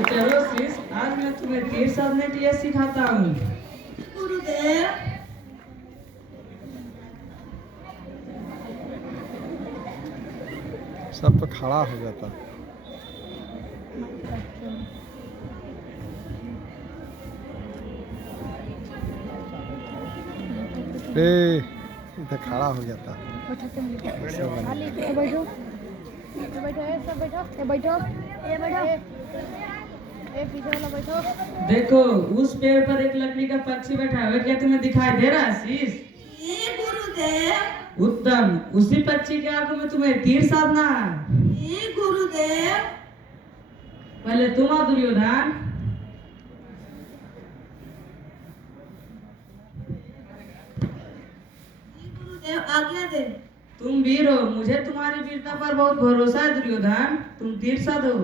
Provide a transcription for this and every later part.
तो चलो शीश, आज मैं तुम्हें तीर साधने के लिए सिखाता हूँ। गुरुदेव, सब तो खड़ा हो जाता। इधर खड़ा हो जाता। देखो उस पेड़ पर एक लकड़ी का पक्षी बैठा है, क्या तुम्हें दिखाई दे रहा है शीश? ये गुरुदेव, उत्तम, उसी पक्षी के आंखों में तुम्हें तीर साधना है। ये गुरुदेव, पहले तुम आओ दुर्योधन। ये गुरुदेव आज्ञा दे। तुम वीर हो, मुझे तुम्हारी वीरता पर बहुत भरोसा है दुर्योधन, तुम तीर साधो।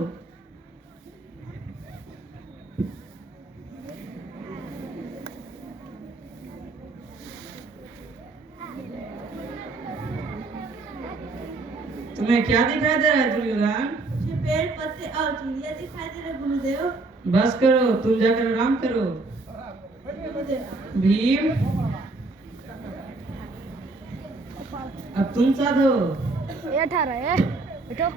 तुम्हें क्या दिखाई दे रहा है दुर्योधन? मुझे पेड़ पत्ते और चिड़िया दिखाई दे रहे गुरुदेव। बस करो, तुम जाकर आराम करो। गुरुदेव, भीम, अब तुम साधो। ये 18 है, बैठो।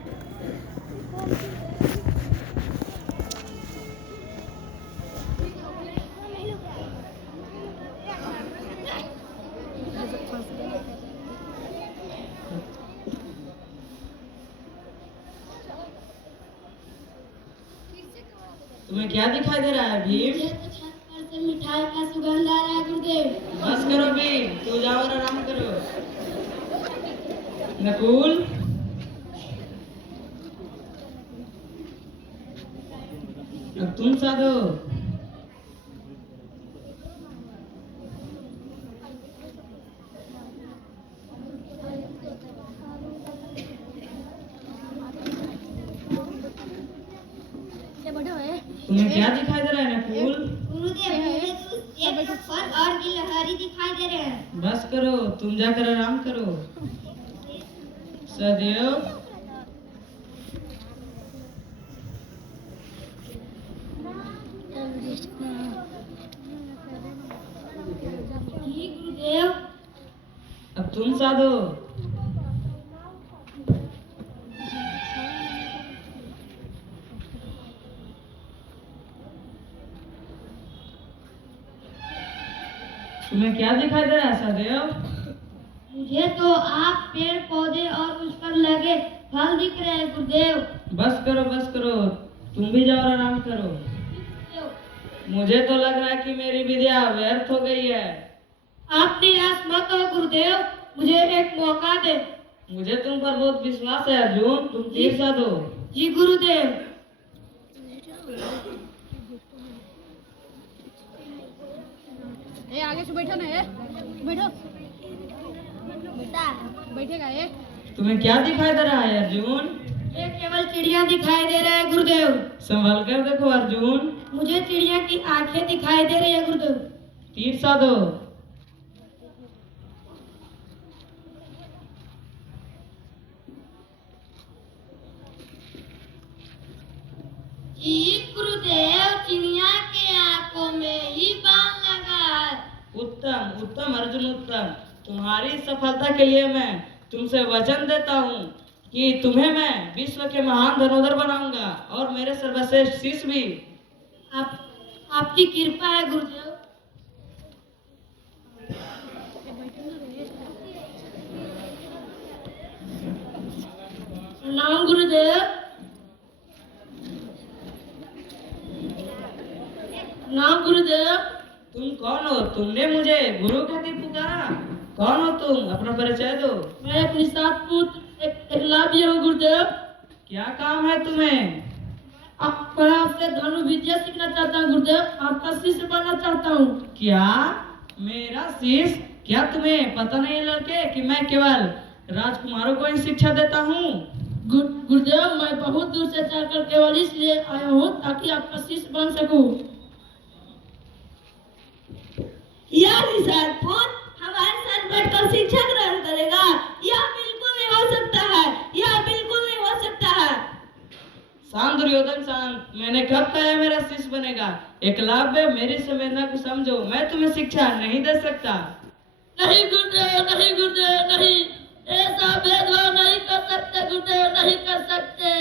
तुम्हें क्या दिखाई दे रहा है भीम? मुझे तो छत पर से मिठाई का सुगंध आ रहा है गुरुदेव। बस करो भीम, तू जाओ और आराम करो। नकुल, अब तुम साधो। ये बैठो है। तुम्हें क्या दिखाई दे रहा है नकुल? गुरुदेव, मुझे तो एक फल और गिलहरी दिखाई दे रहे हैं। बस करो, तुम जाकर आराम करो। सदैव, जी गुरुदेव, अब तुम साधो। तुम्हें क्या दिखाई दे रहा है सदैव? मुझे तो आप पेड़ पौधे और उस पर लगे फल दिख रहे हैं गुरुदेव। बस करो, तुम भी जाओ और आराम करो। मुझे तो लग रहा है कि मेरी विद्या व्यर्थ हो गई है। आप निराश मत हो गुरुदेव, मुझे एक मौका दे। मुझे तुम पर बहुत विश्वास है अर्जुन, तुम तीर साधो। जी गुरुदेव। ए आगे से बैठो ना, ये बैठो। बैठेगा ये। तुम्हें क्या दिखाई दे रहा है अर्जुन? ये केवल चिड़िया दिखाई दे रहा है गुरुदेव। संभल कर देखो अर्जुन। मुझे चिड़िया की आंखें दिखाई दे रही है गुरुदेव। तीर साधो। जी गुरुदेव, चिड़िया के आंखों में ही बाण लगा है। उत्तम उत्तम अर्जुन, उत्तम। तुम्हारी सफलता के लिए मैं तुमसे वचन देता हूँ कि तुम्हें मैं विश्व के महान धनुर्धर बनाऊंगा और मेरे सर्वश्रेष्ठ शिष्य भी। आपकी कृपा है गुरुदेव। प्रणाम गुरुदेव। प्रणाम गुरुदेव। तुम कौन हो? तुमने मुझे गुरु कहती पुकारा। कौन हो तुम? अपना परिचय दो। मैं अपनी सात पुत्र एकलव्य हूँ गुरुदेव। क्या काम है तुम्हें? मैं आपसे धनु विद्या सीखना चाहता हूँ गुरुदेव, आपका शिष्य बनना चाहता हूँ। क्या मेरा शिष्य? क्या तुम्हें पता नहीं है लड़के कि मैं केवल राजकुमारों को ही शिक्षा देता हूँ? गुरुदेव, मैं बहुत दूर से चलकर केवल इसलिए आया हूँ ताकि आपका शिष्य बन सकूं। यह निषाद पुत्र हमारे साथ बैठकर शिक्षा ग्रहण करेगा? यह बिल्कुल नहीं हो सकता है, यह बिल्कुल नहीं हो सकता है। शांत दुर्योधन शांत, मैंने कब कहा मेरा शिष्य बनेगा? एकलव्य मेरी संवेदना को समझो, मैं तुम्हें शिक्षा नहीं दे सकता। नहीं गुरुदेव, नहीं गुरुदेव, नहीं, ऐसा भेदभाव नहीं कर सकते गुरुदेव, नहीं कर सकते।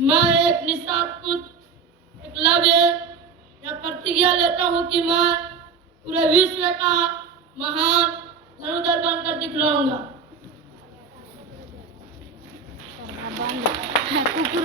मैं एक निषाद पुत्र एकलव्य यह प्रतिज्ञा लेता हूँ कि मैं पूरे विश्व का महान धनुर्धर बनकर दिखलाऊंगा। कुकुर